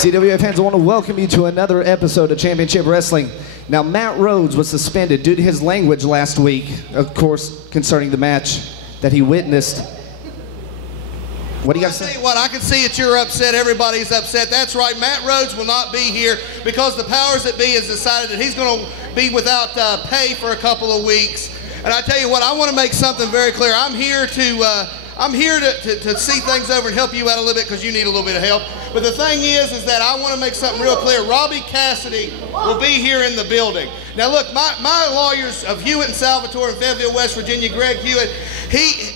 CWA fans, I want to welcome you to another episode of Championship Wrestling. Now, Matt Rhodes was suspended due to his language last week, of course, concerning the match that he witnessed. What do you got to say? I'll tell you what, I can see that you're upset. Everybody's upset. That's right. Matt Rhodes will not be here because the powers that be has decided that he's going to be without pay for a couple of weeks. And I tell you what, I want to make something very clear. I'm here to see things over and help you out a little bit because you need a little bit of help. But the thing is that I want to make something real clear. Robbie Cassidy will be here in the building. Now look, my lawyers of Hewitt and Salvatore in Fayetteville, West Virginia, Greg Hewitt,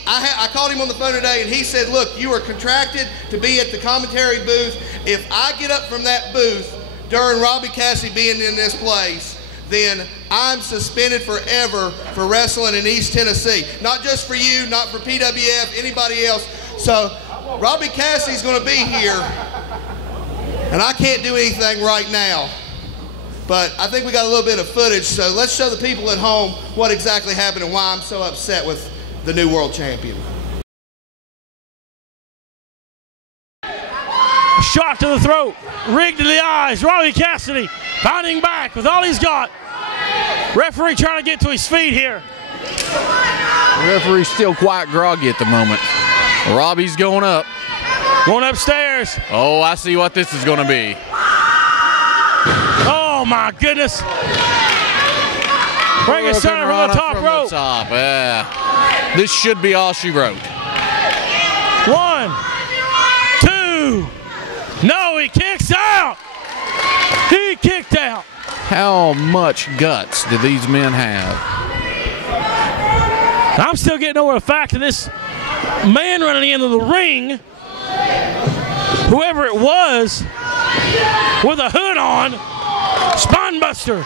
I called him on the phone today and he said, look, you are contracted to be at the commentary booth. If I get up from that booth during Robbie Cassidy being in this place, then I'm suspended forever for wrestling in East Tennessee. Not just for you, not for PWF, anybody else. So Robbie Cassidy's going to be here, and I can't do anything right now. But I think we got a little bit of footage, so let's show the people at home what exactly happened and why I'm so upset with the new world champion. Shot to the throat, rigged to the eyes. Robbie Cassidy pounding back with all he's got. Referee trying to get to his feet here. The referee's still quite groggy at the moment. Robbie's going up. Going upstairs. Oh, I see what this is going to be. Oh my goodness. Bring a center from the top rope. Yeah. This should be all she wrote. 1, 2. No, he kicks out. He kicked out. How much guts do these men have? I'm still getting over the fact that this man running into the ring, whoever it was, with a hood on, Spinebuster,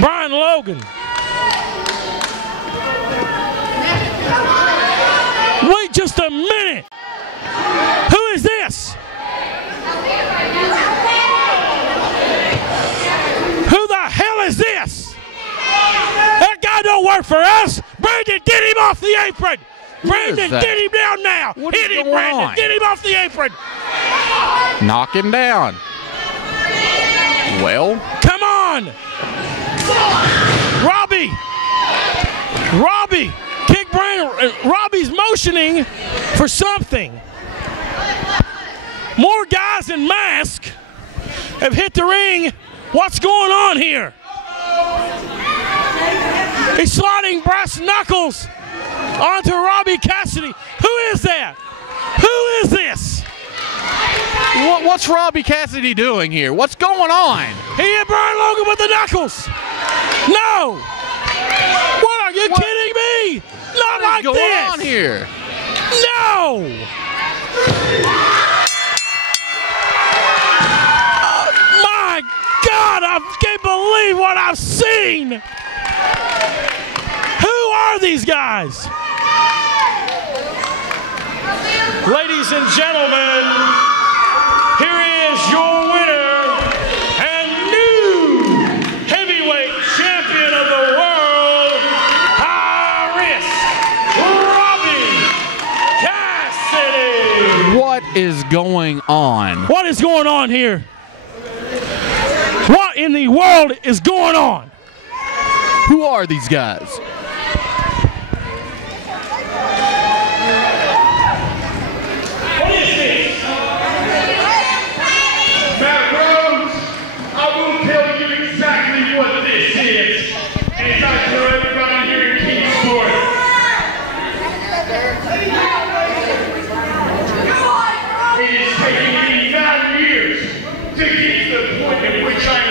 Brian Logan. Wait just a minute. Who is this? Who the hell is this? That guy don't work for us. Brandon, get him off the apron. Brandon, get him down now. Hit him, Brandon. Get him off the apron. Knock him down. Well. Come on. Robbie, kick Brandon. Robbie's motioning for something. More guys in masks have hit the ring. What's going on here? He's sliding brass knuckles onto Robbie Cassidy. Who is that? Who is this? What's Robbie Cassidy doing here? What's going on? He hit Brian Logan with the knuckles. No. What are you kidding me? Not like this. What's going on here? No. My God, I can't believe what I've seen. Who are these guys? Ladies and gentlemen, here is your winner and new heavyweight champion of the world, Harris Robbie Cassidy. What is going on? What is going on here? What in the world is going on? Who are these guys? What is this? Matt Rhodes, I will tell you exactly what this is. And it's not for everybody here in Kingsport. It has taken me 9 years to get to the point at which I am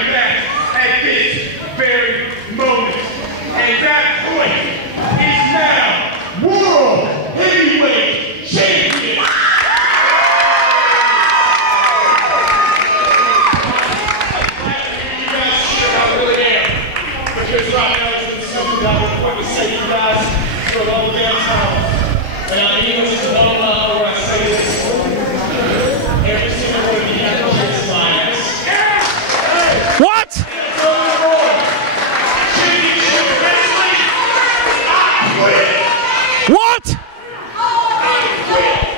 at this very moment. And that point is now World Heavyweight Champion. Because right now it's been something that I want to say to you guys for a long damn time. And I mean this is one where I say this. Every single one of you have to kiss my ass. What? What?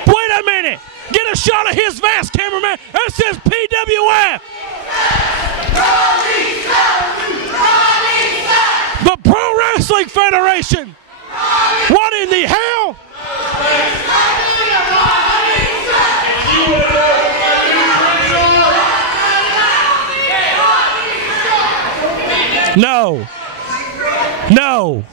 Wait a minute. Get a shot of his vest, cameraman. That says P The Pro Wrestling Federation. What in the hell? No. No.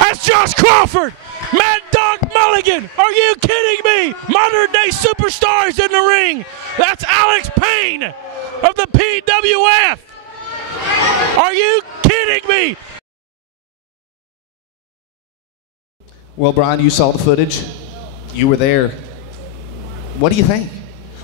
That's Josh Crawford. Mad Dog Mulligan. Are you kidding me? Modern day superstars in the ring. That's Alex Payne of the PWF. Are you kidding me? Well, Brian, you saw the footage. You were there. What do you think?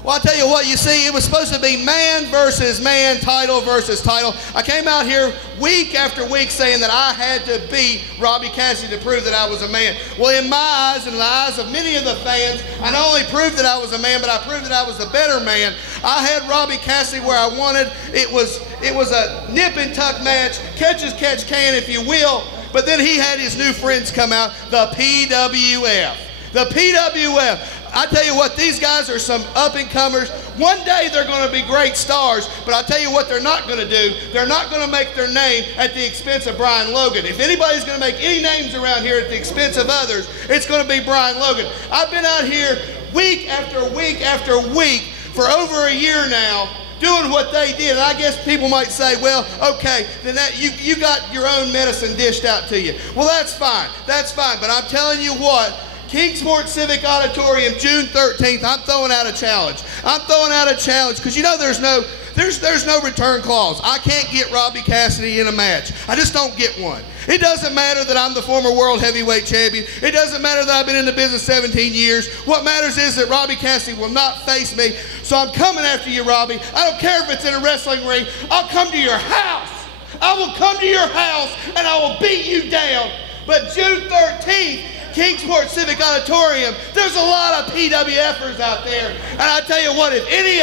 Well, I'll tell you what, you see, it was supposed to be man versus man, title versus title. I came out here week after week saying that I had to beat Robbie Cassidy to prove that I was a man. Well, in my eyes and in the eyes of many of the fans, I not only proved that I was a man, but I proved that I was the better man. I had Robbie Cassidy where I wanted. It was a nip and tuck match, catch as catch can, if you will. But then he had his new friends come out, the PWF. The PWF. I tell you what, these guys are some up-and-comers. One day they're going to be great stars, but I tell you what they're not going to do. They're not going to make their name at the expense of Brian Logan. If anybody's going to make any names around here at the expense of others, it's going to be Brian Logan. I've been out here week after week after week for over a year now doing what they did. And I guess people might say, well, okay, then that you got your own medicine dished out to you. Well, that's fine. That's fine. But I'm telling you what, Kingsport Civic Auditorium, June 13th, I'm throwing out a challenge. I'm throwing out a challenge because you know there's no return clause. I can't get Robbie Cassidy in a match. I just don't get one. It doesn't matter that I'm the former world heavyweight champion. It doesn't matter that I've been in the business 17 years. What matters is that Robbie Cassidy will not face me. So I'm coming after you, Robbie. I don't care if it's in a wrestling ring. I'll come to your house. I will come to your house and I will beat you down. But June 13th, Kingsport Civic Auditorium, there's a lot of PWFers out there. And I tell you what, if any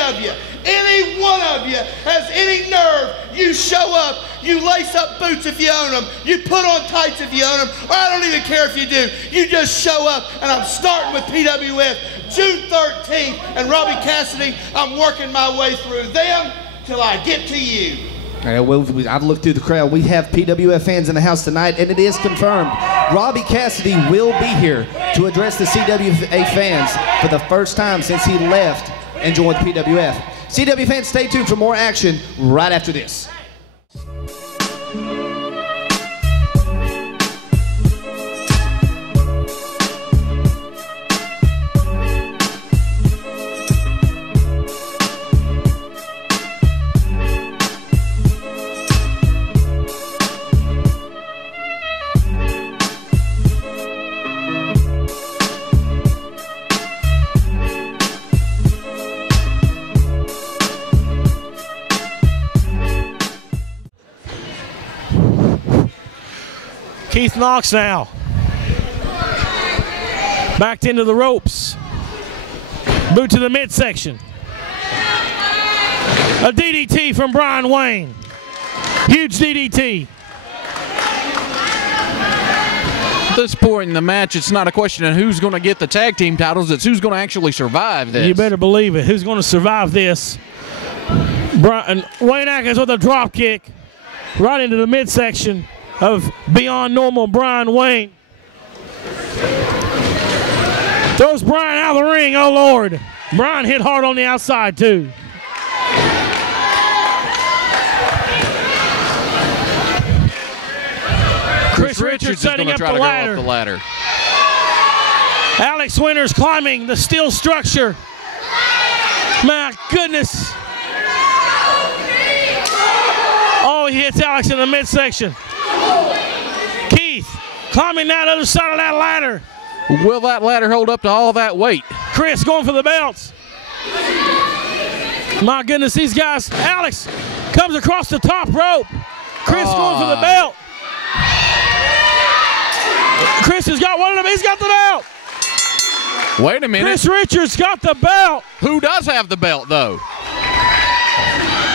one of you has any nerve, you show up, you lace up boots if you own them, you put on tights if you own them, or I don't even care if you do. You just show up, and I'm starting with PWF June 13th, and Robbie Cassidy, I'm working my way through them till I get to you. I've looked through the crowd. We have PWF fans in the house tonight, and it is confirmed. Robbie Cassidy will be here to address the CWA fans for the first time since he left and joined PWF. CW fans, stay tuned for more action right after this. Keith Knox now. Backed into the ropes. Boot to the midsection. A DDT from Brian Wayne. Huge DDT. At this point in the match, it's not a question of who's going to get the tag team titles. It's who's going to actually survive this. You better believe it. Who's going to survive this? Wayne Atkins with a drop kick right into the midsection of Beyond Normal Brian Wayne. Throws Brian out of the ring, oh Lord. Brian hit hard on the outside too. Chris Richards setting up the ladder. Alex Winters climbing the steel structure. My goodness. Oh, he hits Alex in the midsection. Keith climbing that other side of that ladder. Will that ladder hold up to all that weight? Chris going for the belts. My goodness, these guys. Alex comes across the top rope. Chris going for the belt. Chris has got one of them. He's got the belt. Wait a minute. Chris Richards got the belt. Who does have the belt, though?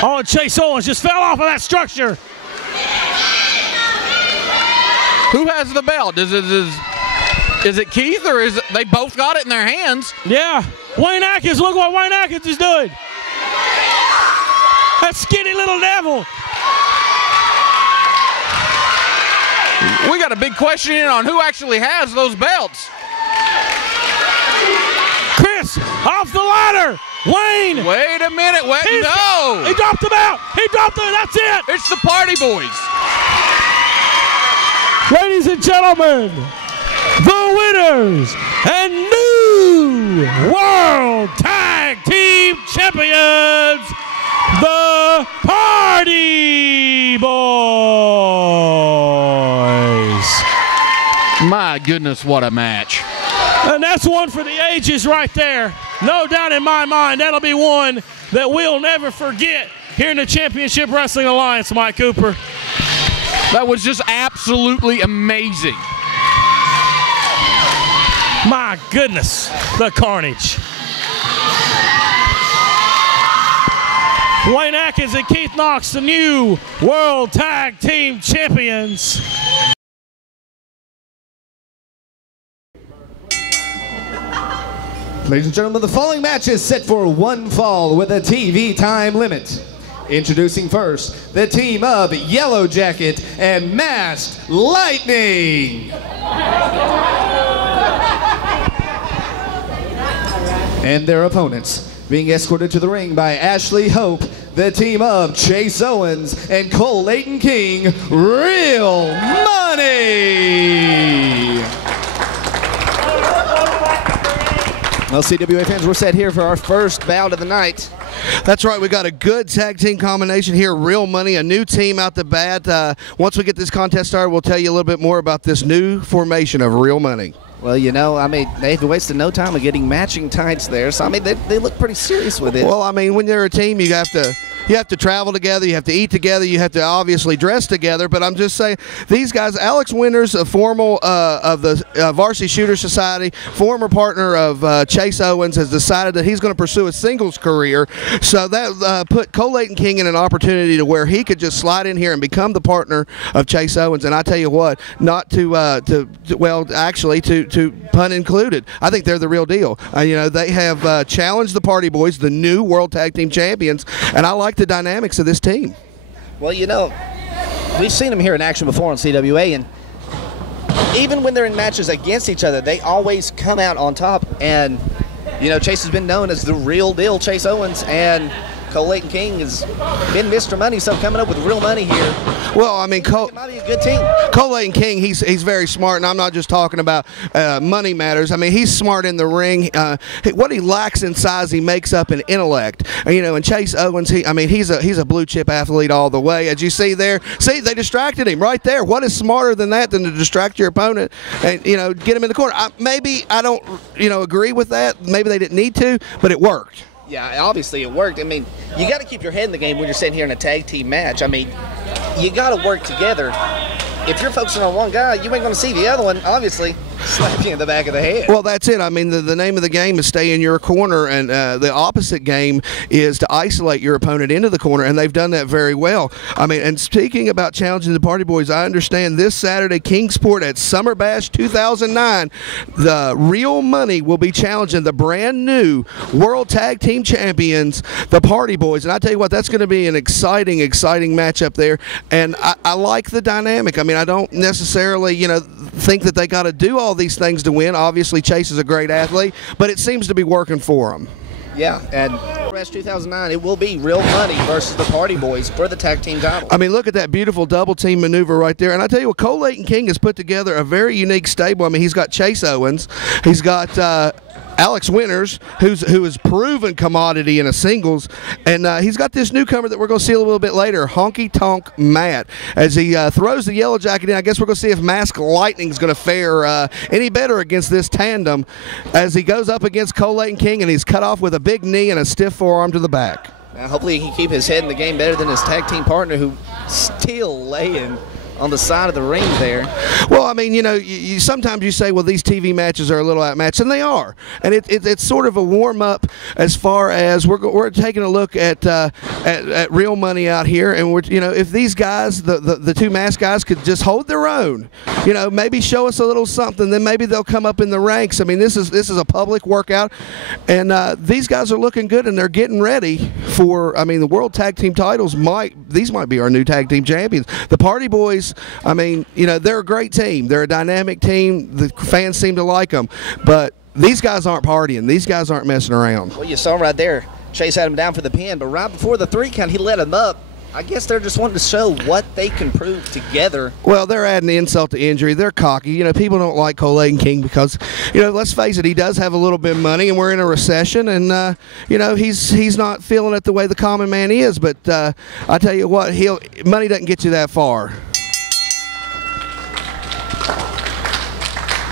Oh, and Chase Owens just fell off of that structure. Who has the belt? Is it Keith or is it they both got it in their hands? Yeah. Wayne Atkins, look what Wayne Atkins is doing. That skinny little devil. We got a big question on who actually has those belts. Chris, off the ladder. Wayne. Wait a minute. Wait, no. He dropped them out. He dropped them. That's it. It's the Party Boys. Ladies and gentlemen, the winners and new World Tag Team Champions, the Party Boys. My goodness, what a match. And that's one for the ages right there. No doubt in my mind, that'll be one that we'll never forget here in the Championship Wrestling Alliance, Mike Cooper. That was just absolutely amazing. My goodness, the carnage. Wayne Atkins and Keith Knox, the new World Tag Team Champions. Ladies and gentlemen, the following match is set for one fall with a TV time limit. Introducing first, the team of Yellow Jacket and Masked Lightning. And their opponents, being escorted to the ring by Ashley Hope, the team of Chase Owens and Cole Leighton King, Real Money. Well, CWA fans, we're set here for our first bout of the night. That's right. We got a good tag team combination here. Real Money, a new team out the bat. Once we get this contest started, we'll tell you a little bit more about this new formation of Real Money. Well, you know, I mean, they've wasted no time of getting matching tights there. So, I mean, they look pretty serious with it. Well, I mean, when you're a team, you have to travel together, you have to eat together, you have to obviously dress together. But I'm just saying, these guys, Alex Winters, a former of the Varsity Shooter Society, former partner of Chase Owens, has decided that he's going to pursue a singles career. So that put Cole Leighton King in an opportunity to where he could just slide in here and become the partner of Chase Owens. And I tell you what, not to pun included, I think they're the real deal. You know, they have challenged the Party Boys, the new World Tag Team Champions, and I like the dynamics of this team. Well, you know, we've seen them here in action before on CWA, and even when they're in matches against each other, they always come out on top. And, you know, Chase has been known as the real deal, Chase Owens, and Cole Leighton King has been Mr. Money, so coming up with Real Money here. Well, I mean, it might be a good team. Cole Leighton King, he's very smart, and I'm not just talking about money matters. I mean, he's smart in the ring. What he lacks in size, he makes up in intellect. And, you know, and Chase Owens, he's a blue chip athlete all the way. As you see there, they distracted him right there. What is smarter than that than to distract your opponent and, you know, get him in the corner? Maybe I don't, you know, agree with that. Maybe they didn't need to, but it worked. Yeah, obviously it worked. I mean, you got to keep your head in the game when you're sitting here in a tag team match. I mean, you got to work together. If you're focusing on one guy, you ain't going to see the other one, obviously, slap you in the back of the head. Well, that's it. I mean, the name of the game is stay in your corner, and the opposite game is to isolate your opponent into the corner, and they've done that very well. I mean, and speaking about challenging the Party Boys, I understand this Saturday, Kingsport at Summer Bash 2009, the Real Money will be challenging the brand new World Tag Team Champions, the Party Boys. And I tell you what, that's going to be an exciting matchup there, and I like the dynamic. I mean, I don't necessarily, you know, think that they got to do all these things to win. Obviously, Chase is a great athlete, but it seems to be working for them. Yeah, and Rest 2009, it will be Real Money versus the Party Boys for the tag team title. I mean, look at that beautiful double team maneuver right there. And I tell you what, Cole Leighton King has put together a very unique stable. I mean, he's got Chase Owens, he's got Alex Winters, who is proven commodity in a singles, and he's got this newcomer that we're going to see a little bit later, Honky Tonk Matt, as he throws the Yellow Jacket in. I guess we're going to see if Masked Lightning is going to fare any better against this tandem as he goes up against Cole Leighton King, and he's cut off with a big knee and a stiff forearm to the back. Now, hopefully he can keep his head in the game better than his tag team partner, who still laying on the side of the ring there. Well, I mean, you know, sometimes you say, well, these TV matches are a little outmatched, and they are. And it's sort of a warm-up as far as we're taking a look at real money out here, and we're, you know, if these guys, the two masked guys, could just hold their own, you know, maybe show us a little something, then maybe they'll come up in the ranks. I mean, this is a public workout, and these guys are looking good, and they're getting ready for, I mean, the World Tag Team titles might be our new tag team champions. The Party Boys, I mean, you know, they're a great team. They're a dynamic team. The fans seem to like them, but these guys aren't partying. These guys aren't messing around. Well, you saw right there, Chase had him down for the pin, but right before the 3 count, he let him up. I guess they're just wanting to show what they can prove together. Well, they're adding insult to injury. They're cocky. You know, people don't like Cole Aiken King because, you know, let's face it, he does have a little bit of money, and we're in a recession, and, you know, he's not feeling it the way the common man is. But I tell you what, money doesn't get you that far.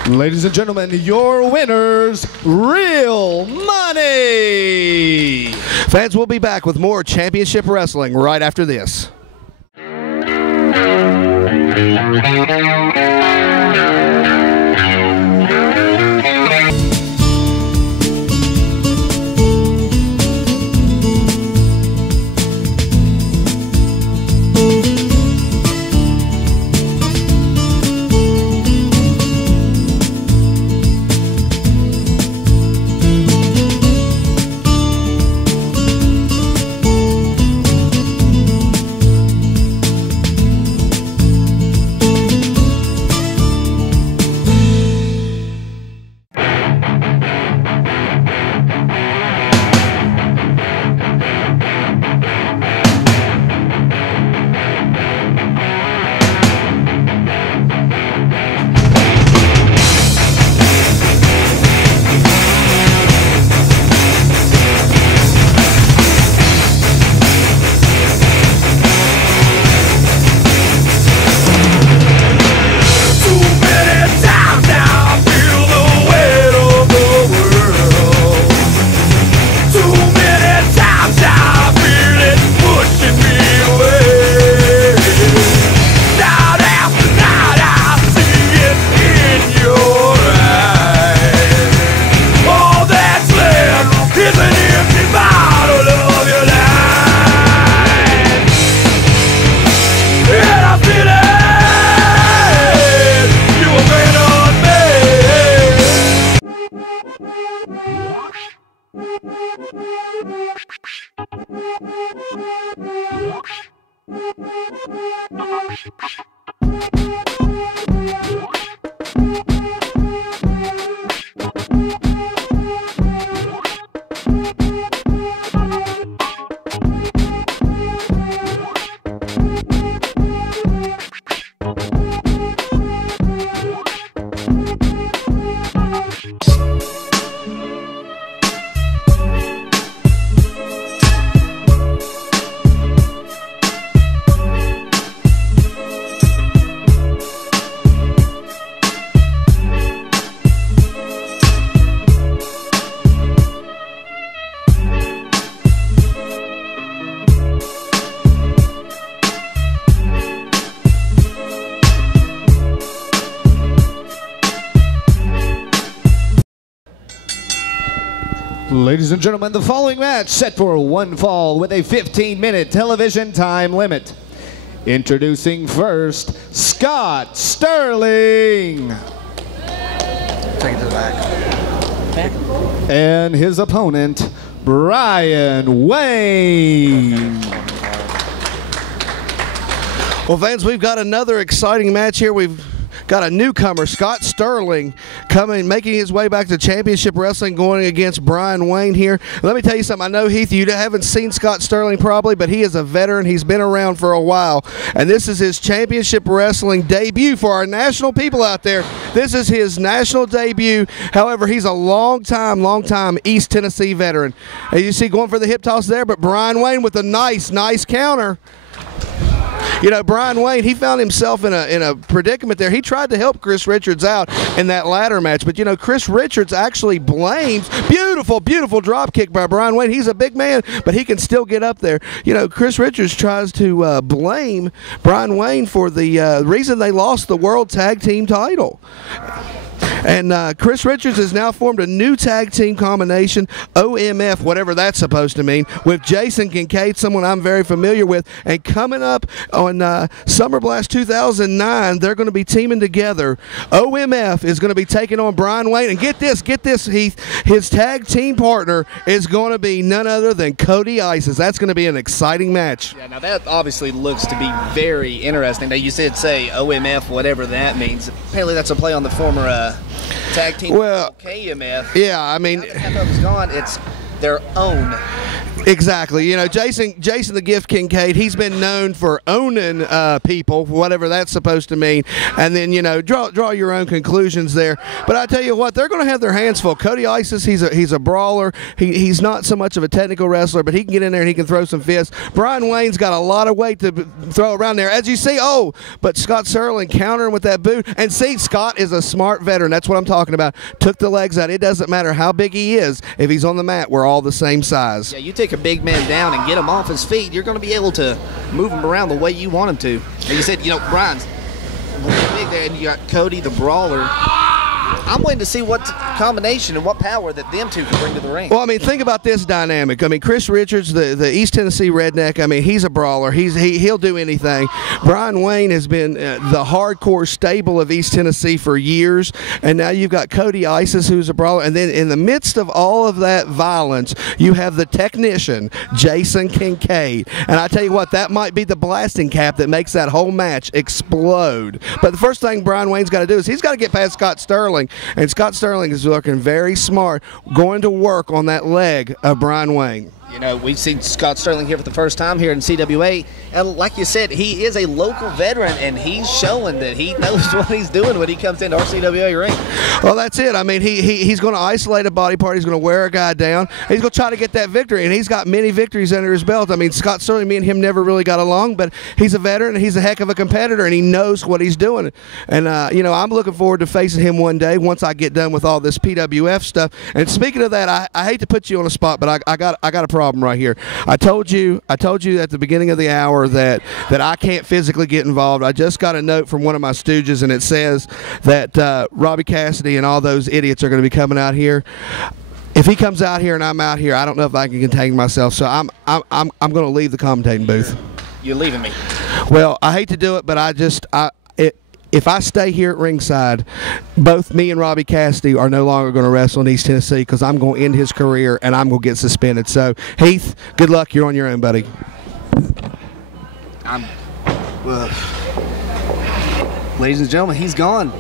Ladies and gentlemen, your winners, Real Money! Fans, we'll be back with more Championship Wrestling right after this. Ladies and gentlemen, the following match set for one fall with a 15-minute television time limit. Introducing first, Scott Sterling. Take it to the back. And his opponent, Brian Wayne. Well, fans, we've got another exciting match here. We've got a newcomer, Scott Sterling, making his way back to Championship Wrestling, going against Brian Wayne here. Let me tell you something. I know, Heath, you haven't seen Scott Sterling probably, but he is a veteran. He's been around for a while, and this is his Championship Wrestling debut for our national people out there. This is his national debut. However, he's a long time East Tennessee veteran. And you see going for the hip toss there, but Brian Wayne with a nice counter. You know, Brian Wayne, he found himself in a predicament there. He tried to help Chris Richards out in that ladder match, but you know, Chris Richards actually blames beautiful drop kick by Brian Wayne. He's a big man, but he can still get up there. You know, Chris Richards tries to blame Brian Wayne for the reason they lost the World Tag Team title. And Chris Richards has now formed a new tag team combination, OMF, whatever that's supposed to mean, with Jason Kincaid, someone I'm very familiar with. And coming up on Summer Blast 2009, they're going to be teaming together. OMF is going to be taking on Brian Wayne. And get this, Heath. His tag team partner is going to be none other than Cody Isis. That's going to be an exciting match. Yeah, now that obviously looks to be very interesting. Now, you said say OMF, whatever that means. Apparently that's a play on the former tag team KMF. Yeah, I mean, now that half of it's gone, it's their own. Exactly. You know, Jason the Gift Kincaid, he's been known for owning people, whatever that's supposed to mean. And then, you know, draw your own conclusions there. But I tell you what, they're going to have their hands full. Cody Isis, he's a brawler. He's not so much of a technical wrestler, but he can get in there and he can throw some fists. Brian Wayne's got a lot of weight to throw around there. As you see, but Scott Sterling countering with that boot. And see, Scott is a smart veteran. That's what I'm talking about. Took the legs out. It doesn't matter how big he is. If he's on the mat, we're all the same size. Yeah, you take a big man down and get him off his feet, you're going to be able to move him around the way you want him to. And you said, you know, Brian's big there, and you got Cody the brawler. I'm waiting to see what combination and what power that them two can bring to the ring. Well, I mean, think about this dynamic. I mean, Chris Richards, the East Tennessee redneck, I mean, he's a brawler. He'll do anything. Brian Wayne has been the hardcore stable of East Tennessee for years, and now you've got Cody Isis, who's a brawler. And then in the midst of all of that violence, you have the technician, Jason Kincaid. And I tell you what, that might be the blasting cap that makes that whole match explode. But the first thing Brian Wayne's got to do is he's got to get past Scott Sterling. And Scott Sterling is looking very smart, going to work on that leg of Brian Wayne. You know, we've seen Scott Sterling here for the first time here in CWA, and like you said, he is a local veteran, and he's showing that he knows what he's doing when he comes into our CWA ring. Well, that's it. I mean, he's going to isolate a body part. He's going to wear a guy down. He's going to try to get that victory, and he's got many victories under his belt. I mean, Scott Sterling, me and him never really got along, but he's a veteran, and he's a heck of a competitor, and he knows what he's doing. And, you know, I'm looking forward to facing him one day once I get done with all this PWF stuff. And speaking of that, I hate to put you on the spot, but I got a problem right here. I told you at the beginning of the hour that I can't physically get involved. I just got a note from one of my stooges, and it says that Robbie Cassidy and all those idiots are going to be coming out here. If he comes out here and I'm out here, I don't know if I can contain myself. So I'm going to leave the commentating booth. You're leaving me. Well, I hate to do it, but if I stay here at ringside, both me and Robbie Cassidy are no longer going to wrestle in East Tennessee because I'm going to end his career and I'm going to get suspended. So, Heath, good luck. You're on your own, buddy. Ladies and gentlemen, he's gone.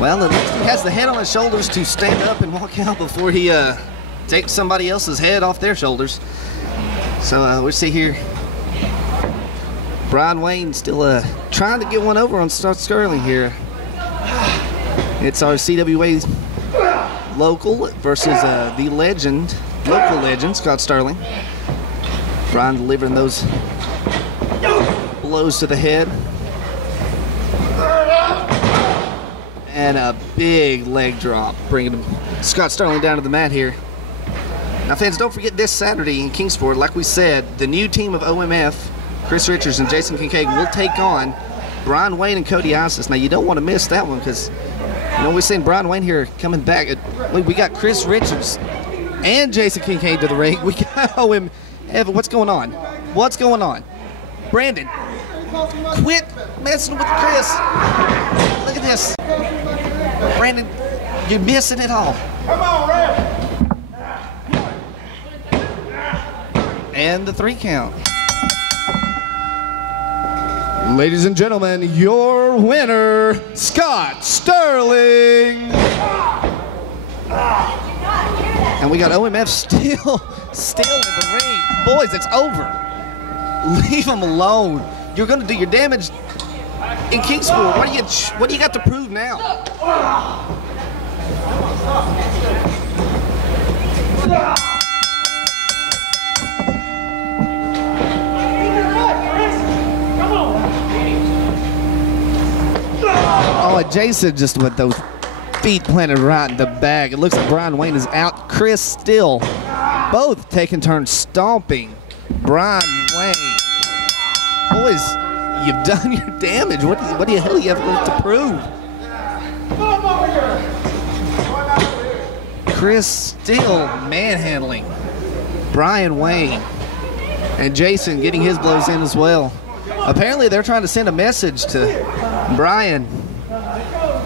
Well, at least he has the head on his shoulders to stand up and walk out before he takes somebody else's head off their shoulders. So, we'll see here. Brian Wayne still trying to get one over on Scott Sterling here. It's our CWA local versus the local legend, Scott Sterling. Brian delivering those blows to the head. And a big leg drop, bringing Scott Sterling down to the mat here. Now, fans, don't forget this Saturday in Kingsport, like we said, the new team of OMF, Chris Richards and Jason Kincaid, will take on Brian Wayne and Cody Isis. Now, you don't want to miss that one because, you know, we're seeing Brian Wayne here coming back. We got Chris Richards and Jason Kincaid to the ring. We got OMF. What's going on? What's going on? Brandon, quit messing with Chris. Look at this. Brandon, you're missing it all. Come on, Ref. And the 3 count. Ladies and gentlemen, your winner, Scott Sterling. And we got OMF still in the ring. Boys, it's over. Leave him alone. You're going to do your damage in Kingsport. What do you got to prove now? Come but Jason just with those feet planted right in the bag. It looks like Brian Wayne is out. Chris Still, both taking turns stomping Brian Wayne. Boys, you've done your damage. What the hell do you have left to prove? Chris Still manhandling Brian Wayne. And Jason getting his blows in as well. Apparently they're trying to send a message to Brian.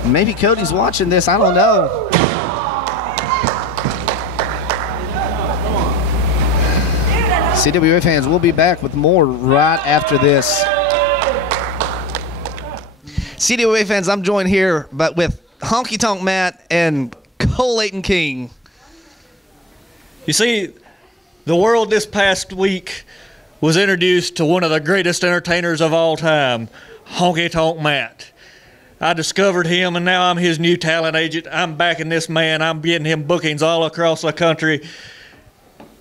Maybe Cody's watching this, I don't know. CWA fans, we'll be back with more right after this. CWA fans, I'm joined here but with Honky Tonk Matt and Cole Layton King. You see, the world this past week was introduced to one of the greatest entertainers of all time, Honky Tonk Matt. I discovered him, and now I'm his new talent agent. I'm backing this man. I'm getting him bookings all across the country.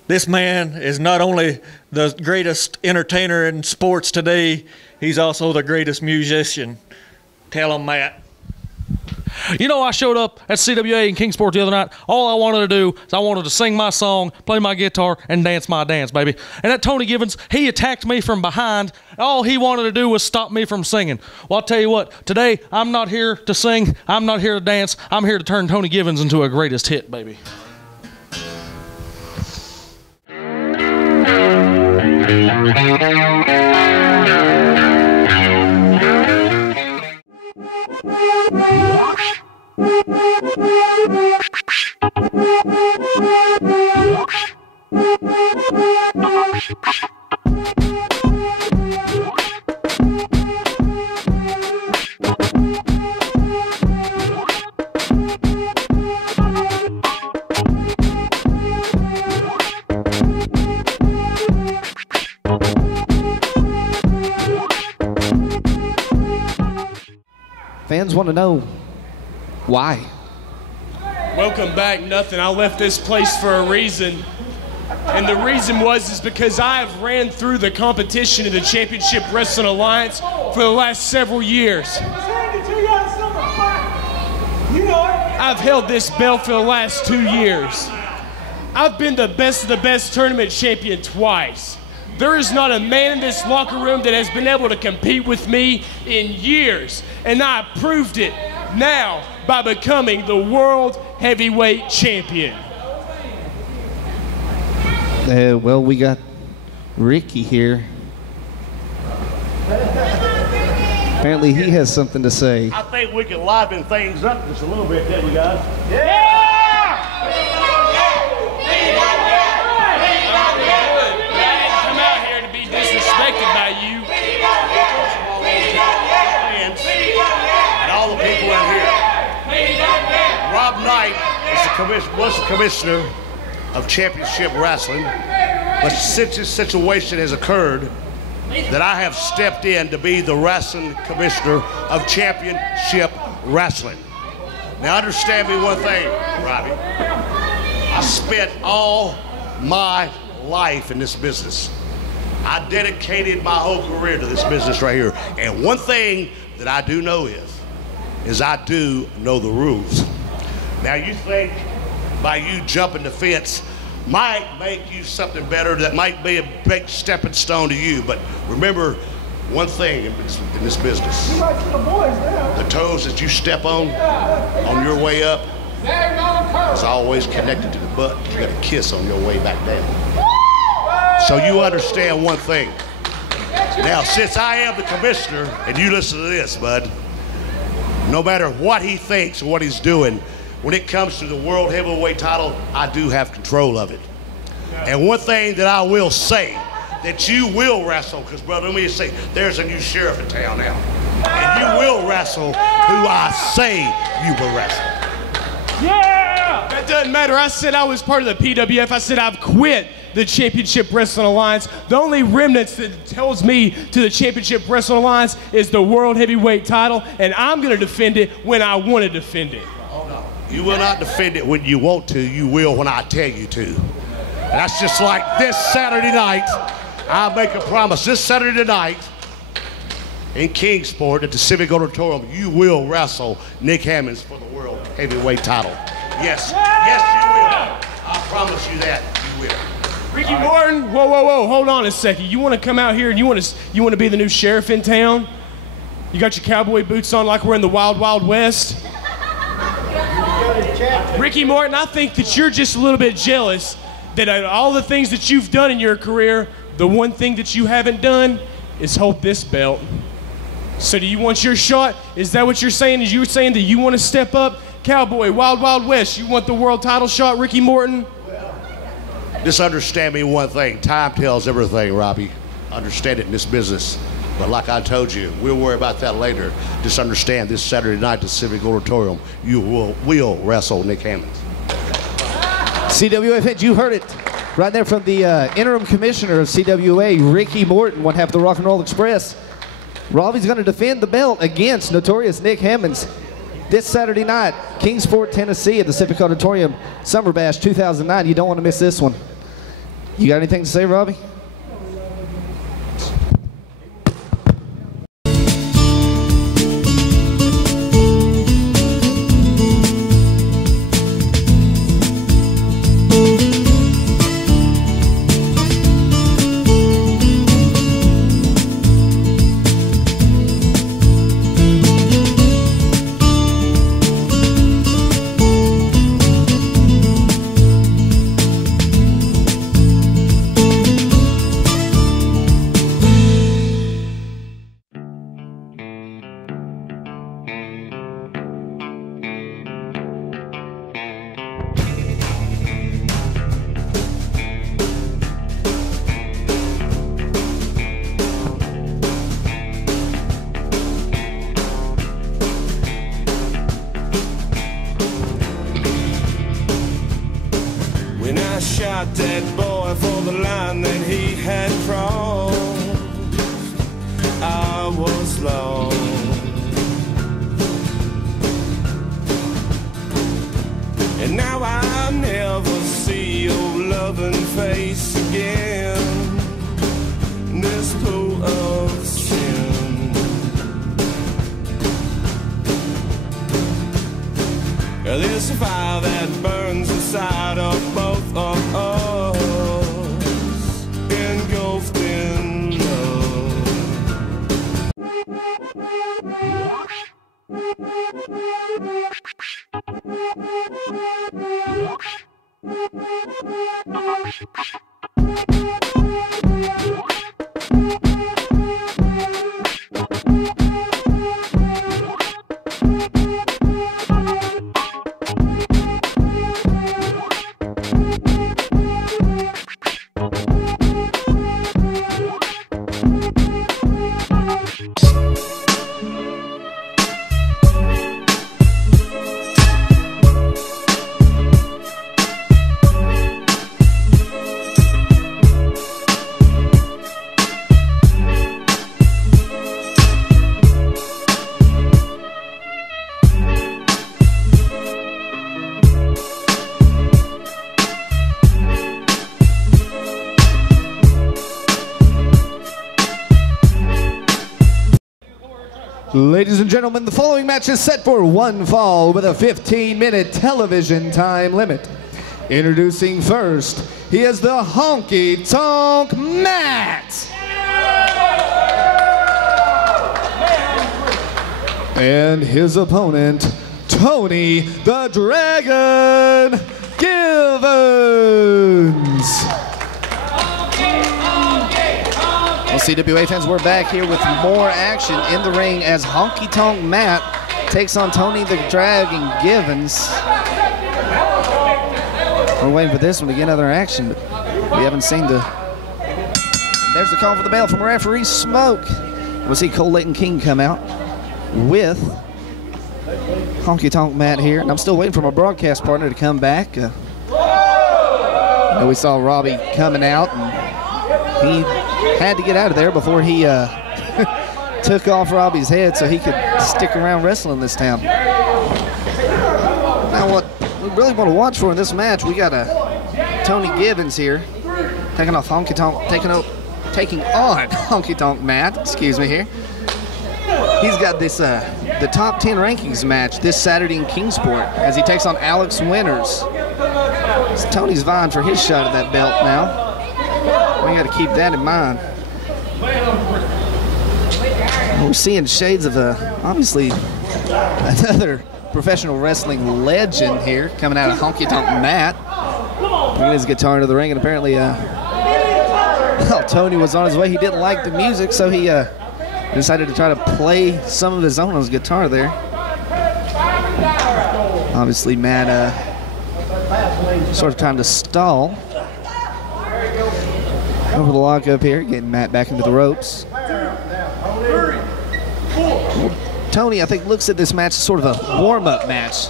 This man is not only the greatest entertainer in sports today, he's also the greatest musician. Tell him, Matt. You know, I showed up at CWA in Kingsport the other night. All I wanted to do is I wanted to sing my song, play my guitar, and dance my dance, baby. And that Tony Givens, he attacked me from behind. All he wanted to do was stop me from singing. Well, I'll tell you what, today I'm not here to sing. I'm not here to dance. I'm here to turn Tony Givens into a greatest hit, baby. Fans want to know why. Welcome back, nothing. I left this place for a reason. And the reason is because I have ran through the competition of the Championship Wrestling Alliance for the last several years. I've held this belt for the last 2 years. I've been the best of the best tournament champion twice. There is not a man in this locker room that has been able to compete with me in years. And I proved it now by becoming the World Heavyweight Champion. Well, we got Ricky here. Apparently he has something to say. I think we can liven things up just a little bit, didn't we, guys? Come out here to be disrespected by you. And all the people in here. Rob Knight was the commissioner of Championship Wrestling, but since this situation has occurred, that I have stepped in to be the wrestling commissioner of Championship Wrestling. Now understand me one thing, Robbie. I spent all my life in this business. I dedicated my whole career to this business right here. And one thing that I do know is I do know the rules. Now you think by you jumping the fence might make you something better, that might be a big stepping stone to you, but remember one thing in this business. The toes that you step on your way up is always connected to the butt. You got a kiss on your way back down. So you understand one thing. Now, since I am the commissioner, and you listen to this, bud, no matter what he thinks or what he's doing, when it comes to the World Heavyweight title, I do have control of it. And one thing that I will say, that you will wrestle, because brother, let me just say, there's a new sheriff in town now. And you will wrestle who I say you will wrestle. Yeah! That doesn't matter. I said I was part of the PWF. I said I've quit the Championship Wrestling Alliance. The only remnants that tells me to the Championship Wrestling Alliance is the World Heavyweight title, and I'm going to defend it when I want to defend it. Oh, no. You will not defend it when you want to. You will when I tell you to. That's just like this Saturday night. I make a promise. This Saturday night, in Kingsport at the Civic Auditorium, you will wrestle Nick Hammonds for the World Heavyweight title. Yes, yes, you will. I promise you that, you will. Ricky Morton, whoa, hold on a second. You want to come out here and you want to be the new sheriff in town? You got your cowboy boots on like we're in the Wild Wild West? Ricky Morton, I think that you're just a little bit jealous that out of all the things that you've done in your career, the one thing that you haven't done is hold this belt. So do you want your shot? Is that what you're saying? Is you saying that you want to step up? Cowboy, Wild Wild West, you want the world title shot, Ricky Morton? Just understand me one thing. Time tells everything, Robbie. Understand it in this business. But like I told you, we'll worry about that later. Just understand this Saturday night at the Civic Auditorium, you will wrestle Nick Hammonds. CWA fans, you heard it right there from the interim commissioner of CWA, Ricky Morton, one half of the Rock and Roll Express. Robbie's going to defend the belt against notorious Nick Hammonds this Saturday night, Kingsport, Tennessee at the Civic Auditorium, Summer Bash 2009. You don't want to miss this one. You got anything to say, Robbie? Shot that boy for the line that he had crossed. I was lost. And now I never see your loving face again. This pool of sin. This fire that burns inside of both of us, engulfed in Ladies and gentlemen, the following match is set for one fall with a 15-minute television time limit. Introducing first, he is the Honky Tonk Matt. And his opponent, Tony the Dragon Givens. Well, CWA fans, we're back here with more action in the ring as Honky Tonk Matt takes on Tony the Dragon Givens. We're waiting for this one to get another action, but we haven't seen the... There's the call for the bell from referee Smoke. We'll see Cole Layton King come out with Honky Tonk Matt here. And I'm still waiting for my broadcast partner to come back. We saw Robbie coming out, and he had to get out of there before he took off Robbie's head so he could stick around wrestling this town. Now what we really want to watch for in this match, we got Tony Givens here taking on Honky Tonk Matt, excuse me here. He's got this the top 10 rankings match this Saturday in Kingsport as he takes on Alex Winters. So Tony's vying for his shot at that belt now. We got to keep that in mind. We're seeing shades of obviously another professional wrestling legend here coming out of Honky Tonk Matt. Bringing his guitar into the ring, and apparently well, Tony was on his way. He didn't like the music, so he decided to try to play some of his own on his guitar there. Obviously, Matt sort of trying to stall over the lockup here, getting Matt back into the ropes. Tony, I think, looks at this match as sort of a warm-up match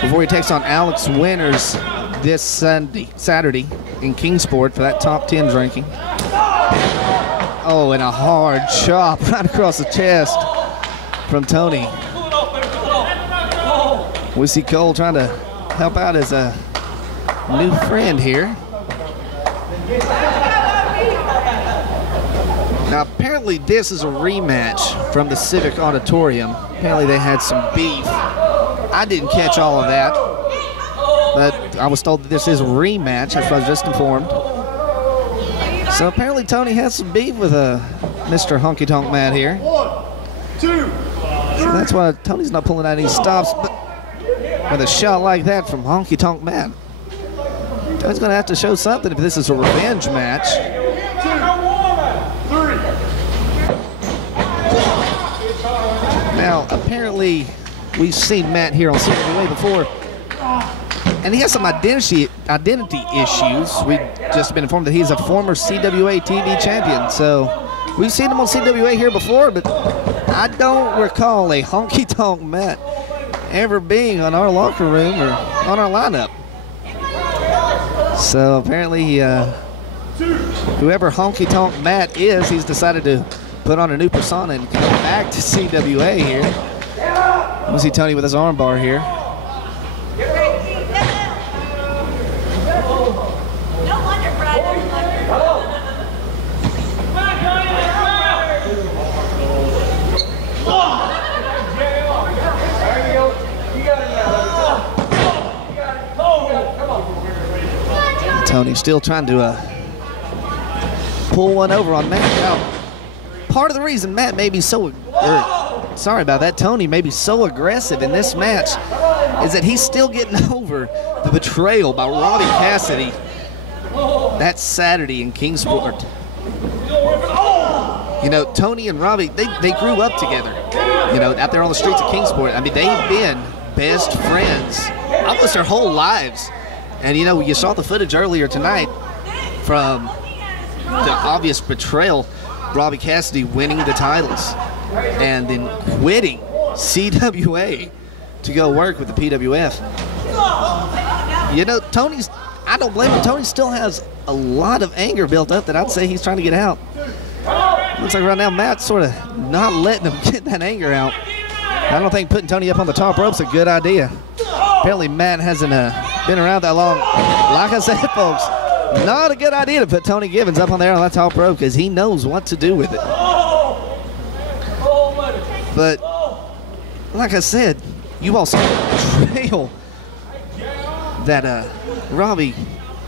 before he takes on Alex Winters this Saturday in Kingsport for that top 10 ranking. Oh, and a hard chop right across the chest from Tony. We see Cole trying to help out his new friend here. Now, apparently this is a rematch from the Civic Auditorium. Apparently they had some beef. I didn't catch all of that, but I was told that this is a rematch. That's what I was just informed. So apparently Tony has some beef with Mr. Honky Tonk Matt here. 1, 2, 3. So that's why Tony's not pulling out any stops, but with a shot like that from Honky Tonk Matt, Tony's going to have to show something if this is a revenge match. 2, 3. Now, apparently, we've seen Matt here on CWA before, and he has some identity issues. We've just been informed that he's a former CWA TV champion, so we've seen him on CWA here before, but I don't recall a Honky Tonk Matt ever being on our locker room or on our lineup. So apparently, whoever Honky Tonk Matt is, he's decided to put on a new persona and come back to CWA here. We see Tony with his armbar here. Tony still trying to pull one over on Matt. Now, part of the reason Matt may be so, sorry about that, Tony may be so aggressive in this match is that he's still getting over the betrayal by Robbie Cassidy that Saturday in Kingsport. You know, Tony and Robbie, they grew up together, you know, out there on the streets of Kingsport. I mean, they've been best friends almost their whole lives. And, you know, you saw the footage earlier tonight from the obvious betrayal, Robbie Cassidy winning the titles and then quitting CWA to go work with the PWF. You know, I don't blame him. Tony still has a lot of anger built up that I'd say he's trying to get out. Looks like right now Matt's sort of not letting him get that anger out. I don't think putting Tony up on the top rope's a good idea. Apparently Matt hasn't been around that long. Like I said, folks, not a good idea to put Tony Gibbons up on there on that top rope because he knows what to do with it. But, like I said, you all saw the betrayal that Robbie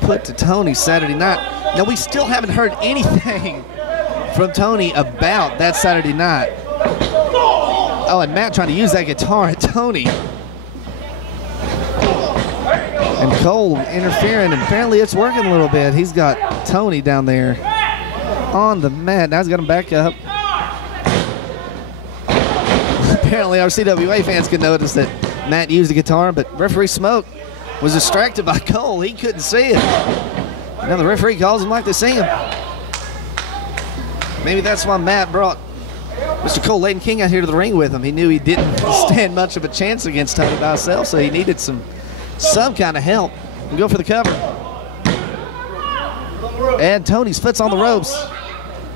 put to Tony Saturday night. Now, we still haven't heard anything from Tony about that Saturday night. Oh, and Matt trying to use that guitar at Tony. And Cole interfering, and apparently it's working a little bit. He's got Tony down there on the mat. Now he's got him back up. Apparently our CWA fans could notice that Matt used the guitar, but referee Smoke was distracted by Cole. He couldn't see it. Now the referee calls him like they see him. Maybe that's why Matt brought Mr. Cole Layton King out here to the ring with him. He knew he didn't stand much of a chance against Tony by himself, so he needed some kind of help. We'll go for the cover. And Tony's foot's on the ropes.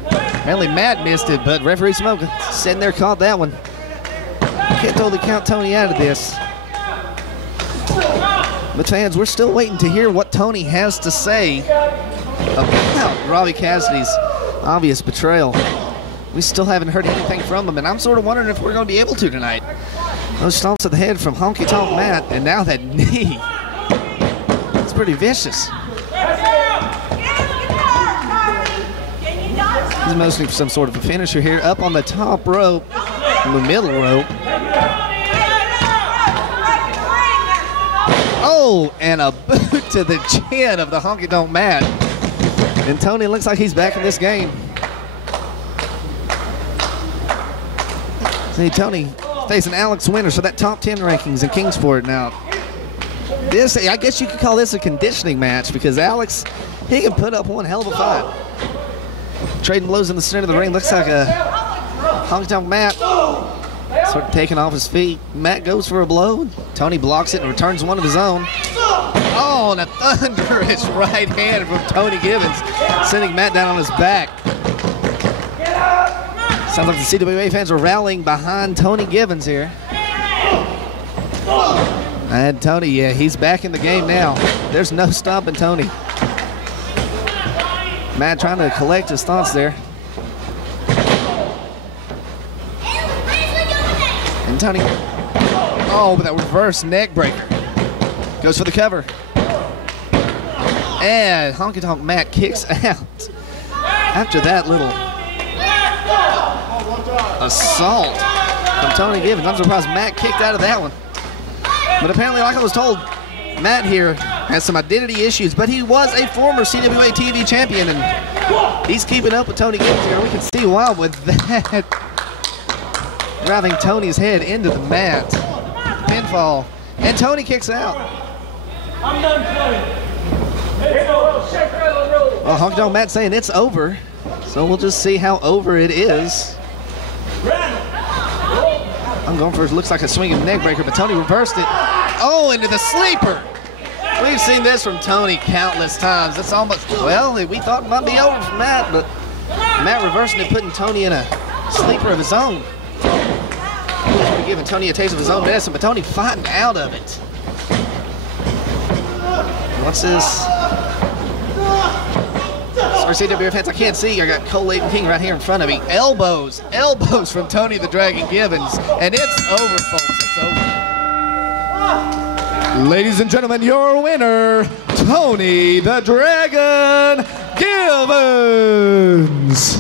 Apparently Matt missed it, but referee Smoke sitting there caught that one. Can't totally count Tony out of this. But fans, we're still waiting to hear what Tony has to say about Robbie Cassidy's obvious betrayal. We still haven't heard anything from him, and I'm sort of wondering if we're going to be able to tonight. Those stomps to the head from Honky Tonk Matt, and now that knee. It's pretty vicious. He's mostly for some sort of a finisher here. Up on the top rope, in the middle rope. Oh, and a boot to the chin of the Honky Tonk Matt. And Tony looks like he's back in this game. See, Tony facing Alex Winters for that top 10 rankings in Kingsport now. This, I guess you could call this a conditioning match because Alex, he can put up one hell of a fight. Trading blows in the center of the ring. Looks like a Honky Tonk Matt sort of taking off his feet. Matt goes for a blow. Tony blocks it and returns one of his own. Oh, and a thunderous right hand from Tony Gibbons, sending Matt down on his back. Sounds like the CWA fans are rallying behind Tony Gibbons here. And Tony, yeah, he's back in the game now. There's no stopping Tony. Matt trying to collect his thoughts there. And Tony, oh, but that reverse neck breaker. Goes for the cover. And Honky Tonk Matt kicks out. After that little assault from Tony Gibbons. I'm surprised Matt kicked out of that one. But apparently, like I was told, Matt here has some identity issues, but he was a former CWA TV champion, and he's keeping up with Tony Gibbons here. We can see why with that. Driving Tony's head into the mat. Pinfall. And Tony kicks out. I'm done playing. Well, Honky Tonk Matt saying it's over. So we'll just see how over it is. I'm going for it. Looks like a swinging neck breaker, but Tony reversed it. Oh, into the sleeper. We've seen this from Tony countless times. It's almost, well, we thought it might be over for Matt, but Matt reversing it, putting Tony in a sleeper of his own. We're giving Tony a taste of his own medicine, but Tony fighting out of it. What's this? For CWA fans, I can't see. I got Cole Layton King right here in front of me. Elbows from Tony the Dragon Gibbons. And it's over, folks. It's over. Ladies and gentlemen, your winner, Tony the Dragon Gibbons.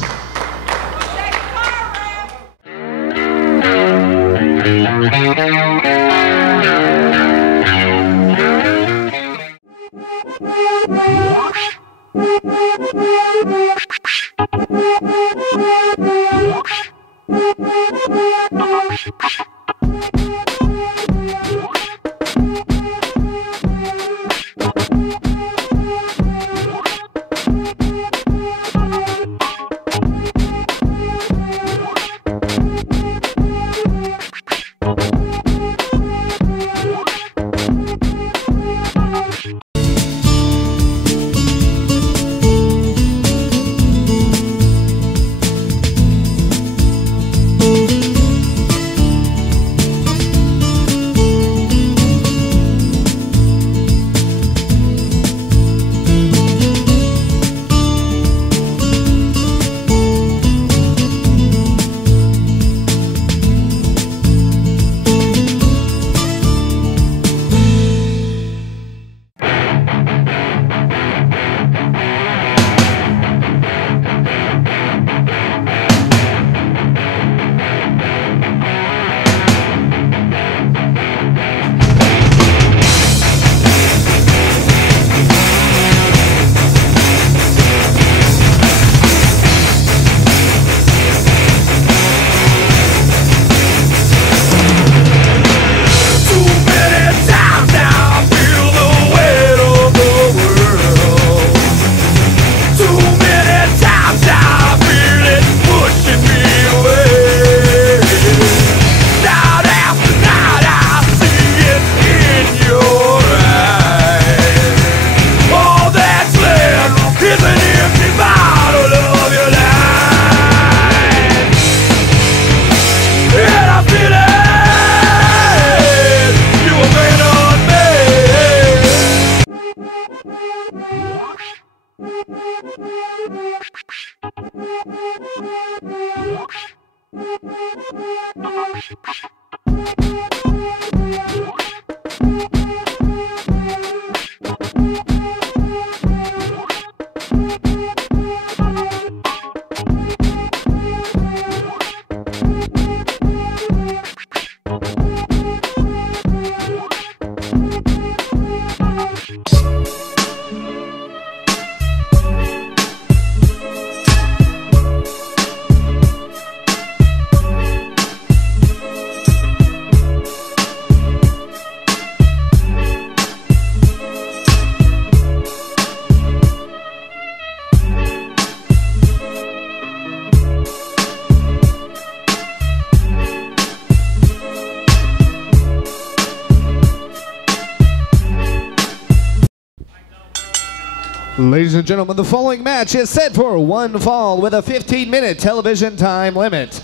Ladies and gentlemen, the following match is set for one fall with a 15-minute television time limit.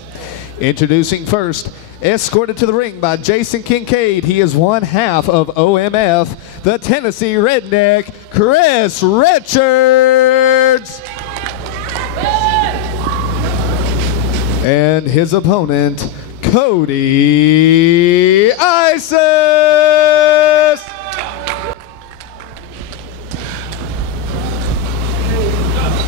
Introducing first, escorted to the ring by Jason Kincaid. He is one half of OMF, the Tennessee Redneck, Chris Richards. And his opponent, Cody Isis.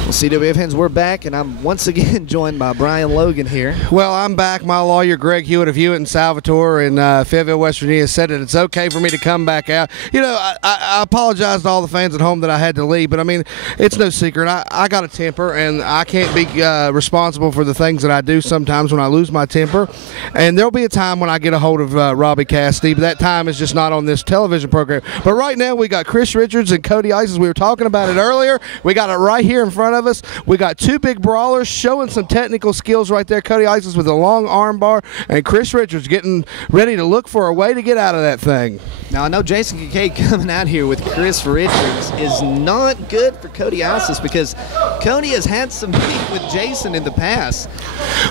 Well, CWF fans, we're back, and I'm once again joined by Brian Logan here. Well, I'm back. My lawyer, Greg Hewitt of Hewitt and Salvatore in Fayetteville, West Virginia, said that it's okay for me to come back out. You know, I apologize to all the fans at home that I had to leave, but I mean, it's no secret. I got a temper, and I can't be responsible for the things that I do sometimes when I lose my temper. And there'll be a time when I get a hold of Robbie Cassidy, but that time is just not on this television program. But right now, we got Chris Richards and Cody Isis. We were talking about it earlier. We got it right here in front of us. We got two big brawlers showing some technical skills right there. Cody Isis with a long arm bar, and Chris Richards getting ready to look for a way to get out of that thing. Now, I know Jason Kincaid coming out here with Chris Richards is not good for Cody Isis because Cody has had some beef with Jason in the past,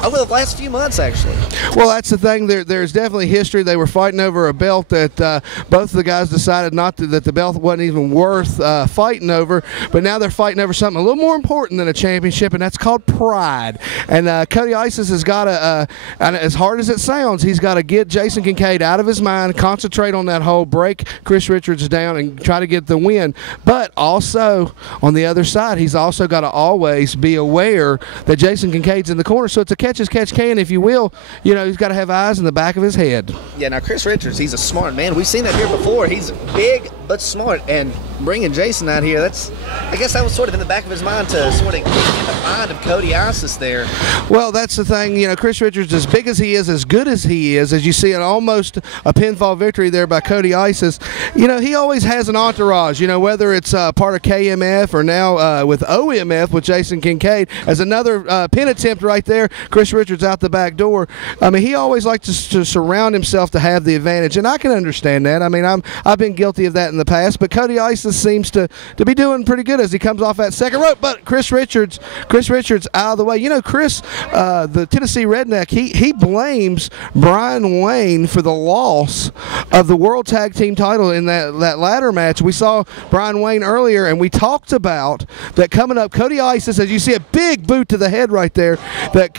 over the last few months, actually. Well, that's the thing. There's definitely history. They were fighting over a belt that both of the guys decided that the belt wasn't even worth fighting over, but now they're fighting over something a little more important than a championship, and that's called pride. And Cody Isis has got to, and as hard as it sounds, he's got to get Jason Kincaid out of his mind, concentrate on that hole, break Chris Richards down, and try to get the win. But also, on the other side, he's also got to always be aware that Jason Kincaid's in the corner, so it's a catch-as-catch-can, if you will. You know, he's got to have eyes in the back of his head. Yeah, now Chris Richards, he's a smart man. We've seen that here before. He's big but smart, and bringing Jason out here, I guess that was sort of in the back of his mind to sort of get in the mind of Cody Isis there. Well, that's the thing. You know, Chris Richards, as big as he is, as good as he is, as you see almost a pinfall victory there by Cody Isis, you know, he always has an entourage, you know, whether it's part of KMF or now with OMF with Jason Kincaid as another pin attempt right there. Chris Richards out the back door. I mean, he always likes to surround himself to have the advantage, and I can understand that. I mean, I've been guilty of that in the past, but Cody Isis seems to be doing pretty good as he comes off that second rope. But Chris Richards out of the way. You know, Chris, the Tennessee Redneck, he blames Brian Wayne for the loss of the World Tag Team title in that ladder match. We saw Brian Wayne earlier, and we talked about that coming up. Cody Isis, as you see, a big boot to the head right there, that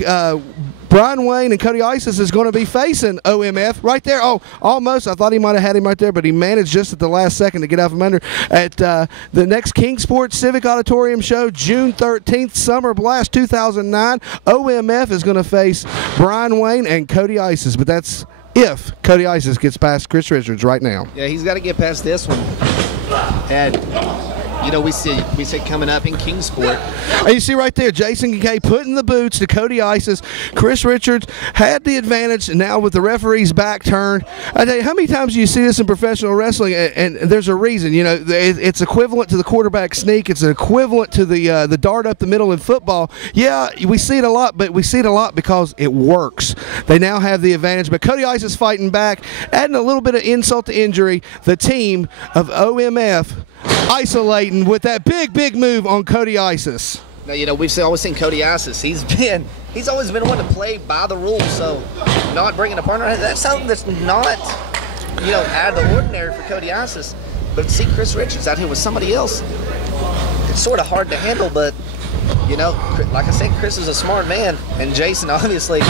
Brian Wayne and Cody Isis is going to be facing OMF right there. Oh, almost. I thought he might have had him right there, but he managed just at the last second to get out from under. At the next Kingsport Civic Auditorium show, June 13th, Summer Blast 2009, OMF is going to face Brian Wayne and Cody Isis, but that's if Cody Isis gets past Chris Richards right now. Yeah, he's got to get past this one. And you know, we see coming up in Kingsport. And you see right there, Jason Kincaid putting the boots to Cody Isis. Chris Richards had the advantage, and now with the referee's back turned. I tell you, how many times do you see this in professional wrestling? And there's a reason. You know, it's equivalent to the quarterback sneak. It's equivalent to the dart up the middle in football. Yeah, we see it a lot, but we see it a lot because it works. They now have the advantage. But Cody Isis fighting back, adding a little bit of insult to injury. The team of OMF isolating with that big move on Cody Isis. Now, you know, we've always seen Cody Isis. He's always been one to play by the rules. So, not bringing a partner, that's something that's not, you know, out of the ordinary for Cody Isis. But to see Chris Richards out here with somebody else, it's sort of hard to handle. But, you know, like I said, Chris is a smart man, and Jason obviously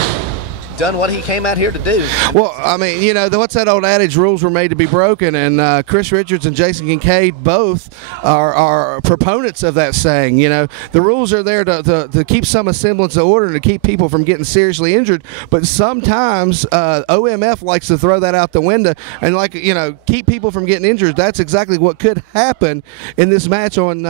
done what he came out here to do. Well, I mean, you know, what's that old adage? Rules were made to be broken, and Chris Richards and Jason Kincaid both are proponents of that saying. You know, the rules are there to keep some semblance of order and to keep people from getting seriously injured, but sometimes OMF likes to throw that out the window and, like, you know, keep people from getting injured. That's exactly what could happen in this match on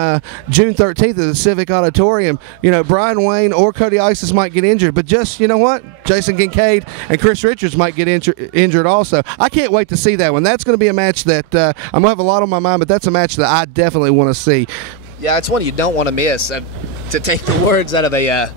June 13th at the Civic Auditorium. You know, Brian Wayne or Cody Isis might get injured, but just, you know what, Jason Kincaid and Chris Richards might get injured also. I can't wait to see that one. That's going to be a match that I'm going to have a lot on my mind, but that's a match that I definitely want to see. Yeah, it's one you don't want to miss. To take the words out of a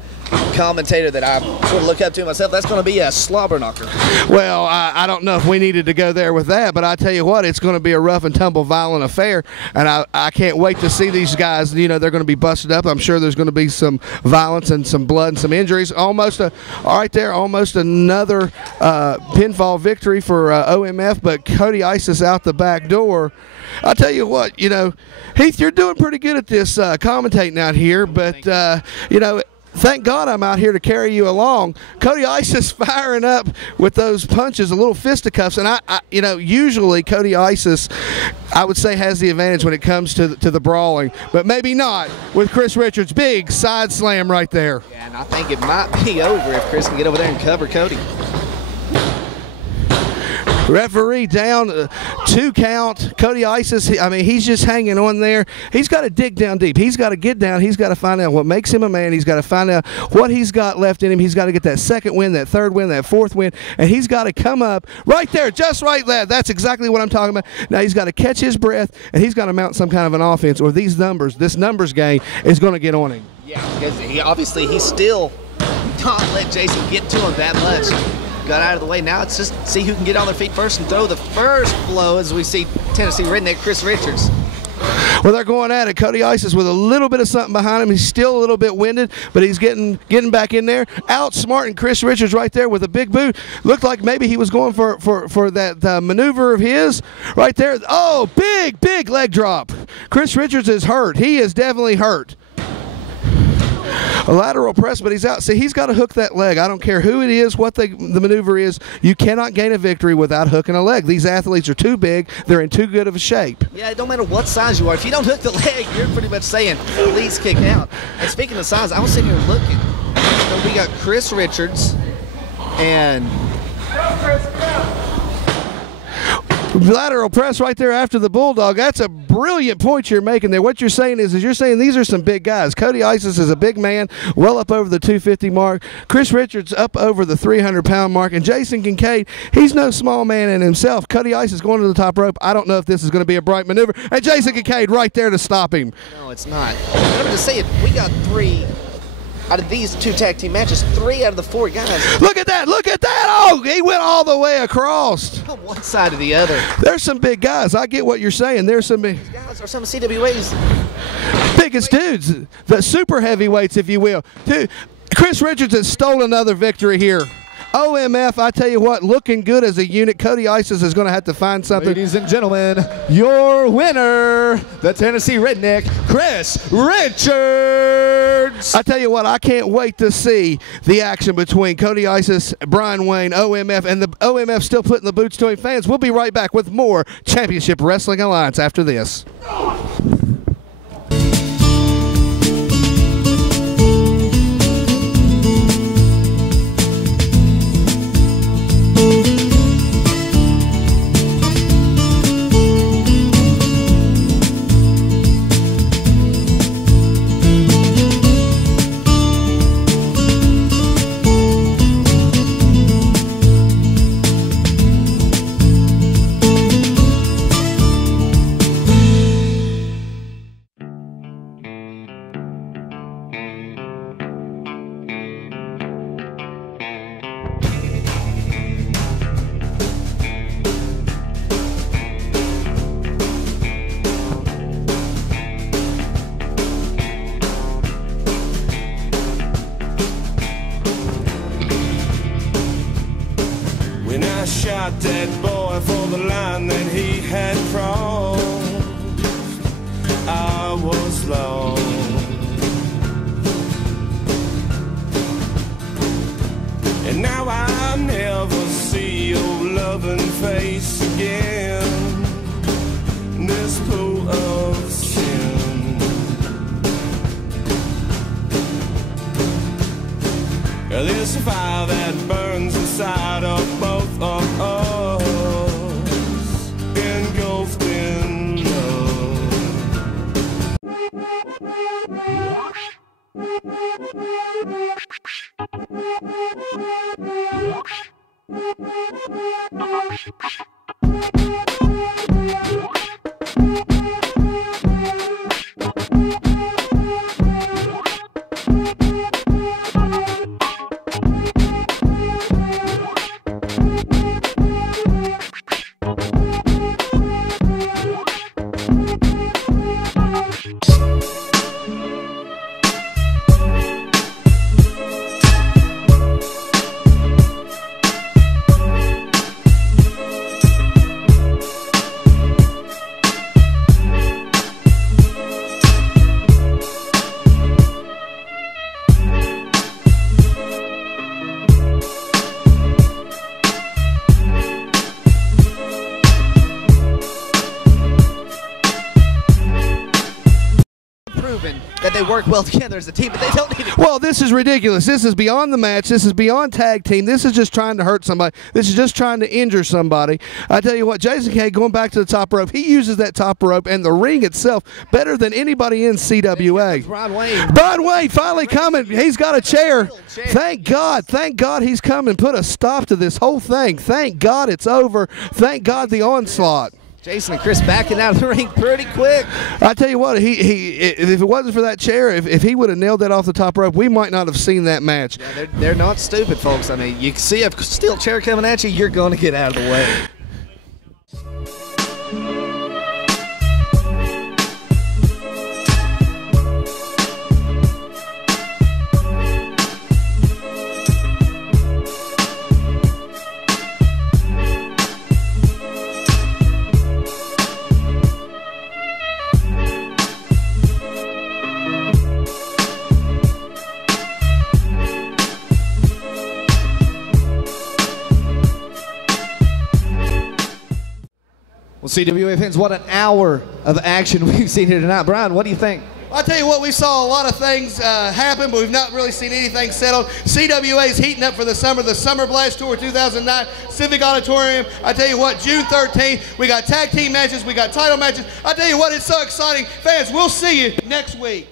commentator that I sort of look up to myself, that's going to be a slobber knocker. Well, I don't know if we needed to go there with that, but I tell you what, it's going to be a rough and tumble violent affair, and I can't wait to see these guys. You know, they're going to be busted up. I'm sure there's going to be some violence and some blood and some injuries. Almost another pinfall victory for OMF, but Cody Isis out the back door. I'll tell you what, you know, Heath, you're doing pretty good at this commentating out here, but, you know, thank God I'm out here to carry you along. Cody Isis firing up with those punches, a little fisticuffs, and I you know, usually Cody Isis, I would say, has the advantage when it comes to the brawling, but maybe not with Chris Richards. Big side slam right there. Yeah, and I think it might be over if Chris can get over there and cover Cody. Referee down 2 count. Cody Isis, I mean, he's just hanging on there. He's got to dig down deep. He's got to get down. He's got to find out what makes him a man. He's got to find out what he's got left in him. He's got to get that second win, that third win, that fourth win, and he's got to come up right there, just right there. That's exactly what I'm talking about. Now he's got to catch his breath, and he's got to mount some kind of an offense, or this numbers game is going to get on him. Yeah, because he's still not let Jason get to him that much. Got out of the way. Now it's just see who can get on their feet first and throw the first blow, as we see Tennessee Redneck Chris Richards. Well, they're going at it. Cody Isis with a little bit of something behind him. He's still a little bit winded, but he's getting back in there. Outsmarting Chris Richards right there with a big boot. Looked like maybe he was going for that maneuver of his right there. Oh, big leg drop. Chris Richards is hurt. He is definitely hurt. A lateral press, but he's out. See, he's got to hook that leg. I don't care who it is, what the maneuver is. You cannot gain a victory without hooking a leg. These athletes are too big. They're in too good of a shape. Yeah, it don't matter what size you are. If you don't hook the leg, you're pretty much saying, please kick out. And speaking of size, I was sitting here looking. So we got Chris Richards and lateral press right there after the Bulldog. That's a brilliant point you're making there. What you're saying is you're saying these are some big guys. Cody Isis is a big man, well up over the 250 mark. Chris Richards up over the 300-pound mark. And Jason Kincaid, he's no small man in himself. Cody Isis going to the top rope. I don't know if this is going to be a bright maneuver. And Jason Kincaid right there to stop him. No, it's not. Remember to say it, we got 3 out of these 2 tag team matches, 3 out of the 4 guys. Look at that! Look at that! Oh, he went all the way across. From one side to the other. There's some big guys. I get what you're saying. There's some big guys are some of CWA's biggest dudes, the super heavyweights, if you will. Dude, Chris Richards has stolen another victory here. OMF, I tell you what, looking good as a unit. Cody Isis is going to have to find something. Ladies and gentlemen, your winner, the Tennessee Redneck, Chris Richards. I tell you what, I can't wait to see the action between Cody Isis, Brian Wayne, OMF, and the OMF still putting the boots to him. Fans, we'll be right back with more Championship Wrestling Alliance after this. Shot that boy for the line that he had crossed. I was lost, and now I'm There's a fire that burns inside of both of us, engulfed in that they work well together as a team, but they don't need it. Well, this is ridiculous. This is beyond the match. This is beyond tag team. This is just trying to hurt somebody. This is just trying to injure somebody. I tell you what, Jason Kay, going back to the top rope, he uses that top rope and the ring itself better than anybody in CWA. Brian Wayne. Brian Wayne finally coming. He's got a chair. Thank God. Thank God he's come and put a stop to this whole thing. Thank God it's over. Thank God the onslaught. Jason and Chris backing out of the ring pretty quick. I tell you what, if it wasn't for that chair, if he would have nailed that off the top rope, we might not have seen that match. Yeah, they're not stupid, folks. I mean, you see a steel chair coming at you, you're going to get out of the way. Well, CWA fans, what an hour of action we've seen here tonight. Brian, what do you think? I'll tell you what, we saw a lot of things happen, but we've not really seen anything settled. CWA is heating up for the Summer Blast Tour 2009, Civic Auditorium. I tell you what, June 13th, we got tag team matches, we got title matches. I tell you what, it's so exciting. Fans, we'll see you next week.